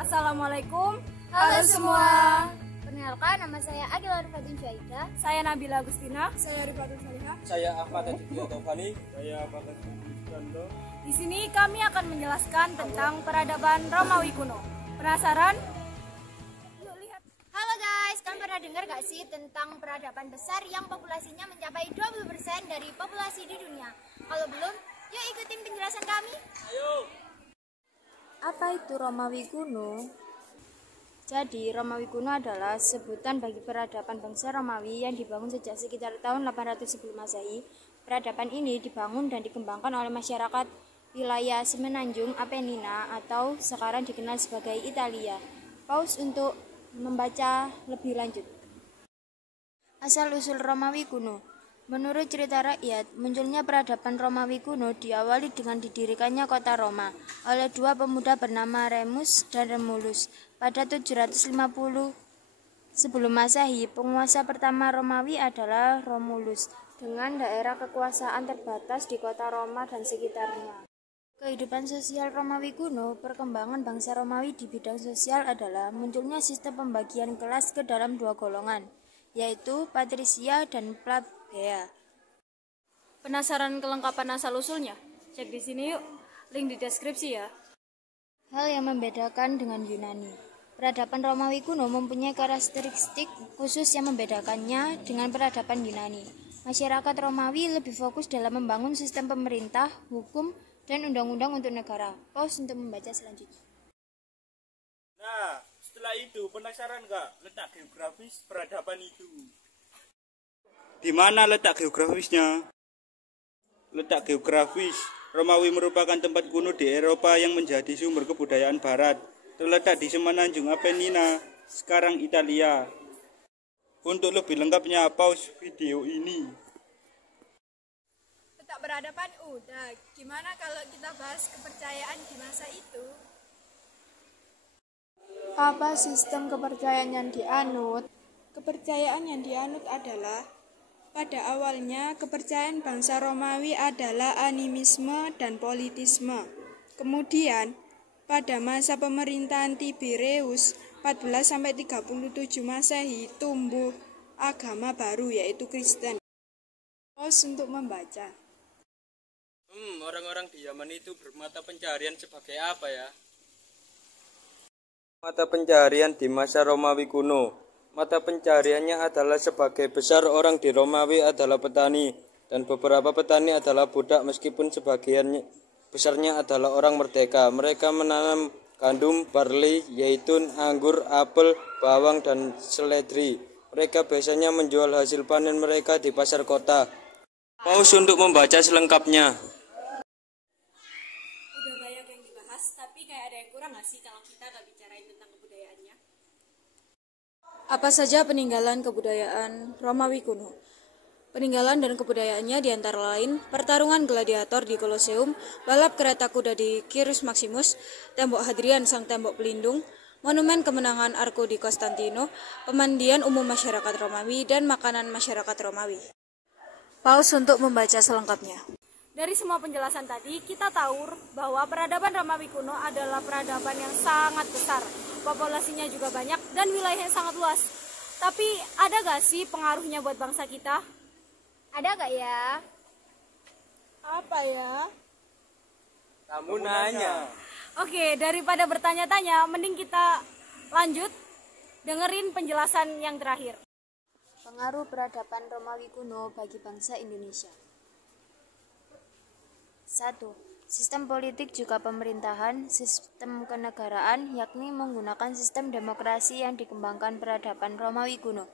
Assalamualaikum. Halo semua. Perkenalkan, nama saya Agila Rifatin Syaida. Saya Nabila Agustina. Saya Rifatul Salihah. Saya Ahmad Aditya Taufani. Saya Bagas Iskandar. Di sini kami akan menjelaskan tentang peradaban Romawi kuno. Penasaran? Yuk lihat. Halo guys, kalian pernah dengar gak sih tentang peradaban besar yang populasinya mencapai 20% dari populasi di dunia? Kalau belum, yuk ikutin penjelasan kami. Ayo. Apa itu Romawi kuno? Jadi, Romawi kuno adalah sebutan bagi peradaban bangsa Romawi yang dibangun sejak sekitar tahun 800 sebelum Masehi. Peradaban ini dibangun dan dikembangkan oleh masyarakat wilayah Semenanjung Apennina atau sekarang dikenal sebagai Italia. Pause untuk membaca lebih lanjut. Asal-usul Romawi kuno. Menurut cerita rakyat, munculnya peradaban Romawi kuno diawali dengan didirikannya kota Roma oleh dua pemuda bernama Remus dan Remulus. Pada 750 sebelum Masehi, penguasa pertama Romawi adalah Romulus dengan daerah kekuasaan terbatas di kota Roma dan sekitarnya. Kehidupan sosial Romawi kuno, perkembangan bangsa Romawi di bidang sosial adalah munculnya sistem pembagian kelas ke dalam dua golongan, yaitu patrisia dan plebea. Penasaran kelengkapan asal-usulnya? Cek di sini yuk, link di deskripsi ya. Hal yang membedakan dengan Yunani. Peradaban Romawi kuno mempunyai karakteristik khusus yang membedakannya dengan peradaban Yunani. Masyarakat Romawi lebih fokus dalam membangun sistem pemerintah, hukum, dan undang-undang untuk negara. Pause untuk membaca selanjutnya. Nah, setelah itu penasaran nggak letak geografis peradaban itu? Di mana letak geografisnya? Letak geografis Romawi merupakan tempat kuno di Eropa yang menjadi sumber kebudayaan Barat. Terletak di Semenanjung Apennina, sekarang Italia. Untuk lebih lengkapnya, pause video ini. Letak peradaban udah. Gimana kalau kita bahas kepercayaan di masa itu? Apa sistem kepercayaan yang dianut? Kepercayaan yang dianut adalah pada awalnya kepercayaan bangsa Romawi adalah animisme dan politisme. Kemudian pada masa pemerintahan Tiberius 14-37 Masehi tumbuh agama baru yaitu Kristen. Pause untuk membaca. Orang-orang di zaman itu bermata pencaharian sebagai apa ya? Mata pencaharian di masa Romawi kuno. Mata pencahariannya adalah sebagai besar orang di Romawi adalah petani dan beberapa petani adalah budak meskipun sebagian besarnya adalah orang merdeka. Mereka menanam gandum, barley, zaitun, anggur, apel, bawang, dan seledri. Mereka biasanya menjual hasil panen mereka di pasar kota. Pause untuk membaca selengkapnya. Udah banyak yang dibahas, tapi kayak ada yang kurang nggak sih kalau kita nggak bicarain tentang kebudayaannya? Apa saja peninggalan kebudayaan Romawi kuno? Peninggalan dan kebudayaannya diantara lain pertarungan gladiator di Koloseum, balap kereta kuda di Kirus Maximus, tembok Hadrian sang tembok pelindung, monumen kemenangan Arco di Konstantino, pemandian umum masyarakat Romawi, dan makanan masyarakat Romawi. Pause untuk membaca selengkapnya. Dari semua penjelasan tadi, kita tahu bahwa peradaban Romawi kuno adalah peradaban yang sangat besar. Populasinya juga banyak dan wilayahnya sangat luas. Tapi ada gak sih pengaruhnya buat bangsa kita? Ada gak ya? Apa ya? Kamu nanya. Oke, daripada bertanya-tanya, mending kita lanjut dengerin penjelasan yang terakhir. Pengaruh peradaban Romawi kuno bagi bangsa Indonesia. 1. Sistem politik juga pemerintahan, sistem kenegaraan, yakni menggunakan sistem demokrasi yang dikembangkan peradaban Romawi kuno.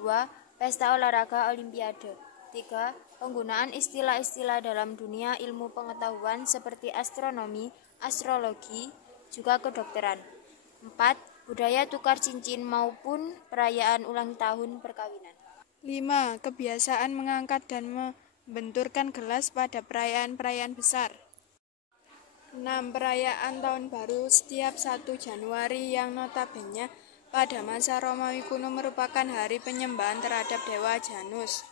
2. Pesta olahraga Olimpiade. 3. Penggunaan istilah-istilah dalam dunia ilmu pengetahuan seperti astronomi, astrologi, juga kedokteran. 4. Budaya tukar cincin maupun perayaan ulang tahun perkawinan. 5. Kebiasaan mengangkat dan membenturkan gelas pada perayaan-perayaan besar. 6. Perayaan tahun baru setiap 1 Januari yang notabene pada masa Romawi kuno merupakan hari penyembahan terhadap dewa Janus.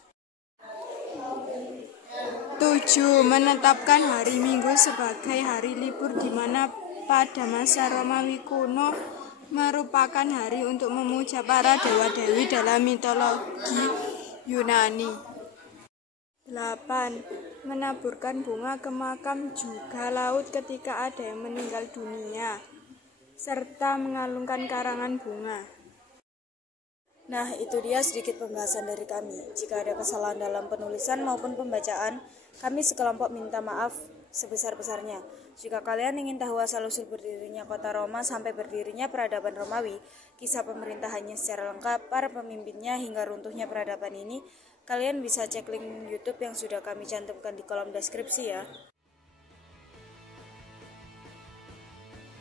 7. Menetapkan hari Minggu sebagai hari libur di mana pada masa Romawi kuno merupakan hari untuk memuja para dewa-dewi dalam mitologi Yunani. 8. Menaburkan bunga ke makam juga laut ketika ada yang meninggal dunia, serta mengalungkan karangan bunga. Nah, itu dia sedikit pembahasan dari kami. Jika ada kesalahan dalam penulisan maupun pembacaan, kami sekelompok minta maaf sebesar-besarnya. Jika kalian ingin tahu asal-usul berdirinya kota Roma sampai berdirinya peradaban Romawi, kisah pemerintahannya secara lengkap, para pemimpinnya hingga runtuhnya peradaban ini, kalian bisa cek link YouTube yang sudah kami cantumkan di kolom deskripsi ya.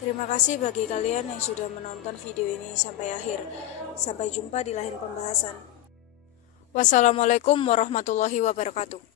Terima kasih bagi kalian yang sudah menonton video ini sampai akhir. Sampai jumpa di lain pembahasan. Wassalamualaikum warahmatullahi wabarakatuh.